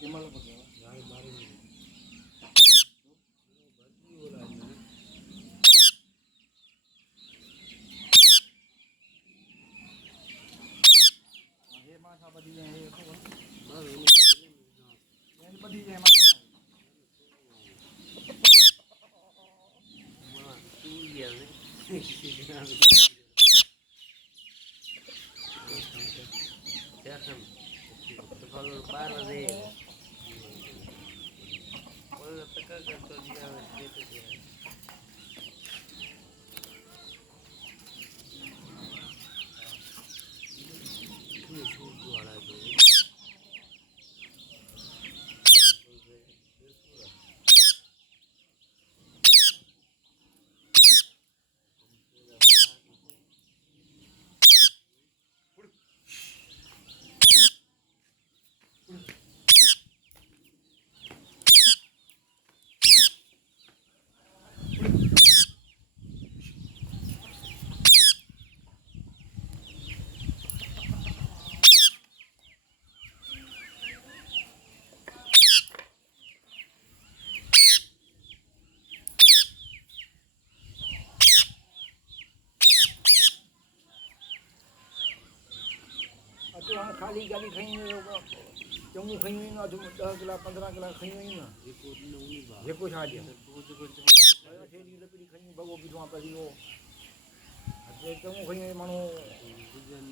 केमल पकड़ो यार मारे नहीं बच्ची बोला है ये मां सा बदी है ये को मारे नहीं ये बदी है मां तू ये नहीं क्या हम तो फल बार दे और तक कर तो दिया ये तो क्या ये शूट वाला है हाँ खाली गाड़ी खई चङू खयूं आहिनि अधु 10 किला 15 किला खयूं आहिनि न जेको न उनी बा जेको छा ॾियो जेको ठेली लकड़ी खई भॻो किथां पई हो चङू खयूं आहिनि माण्हू गुजन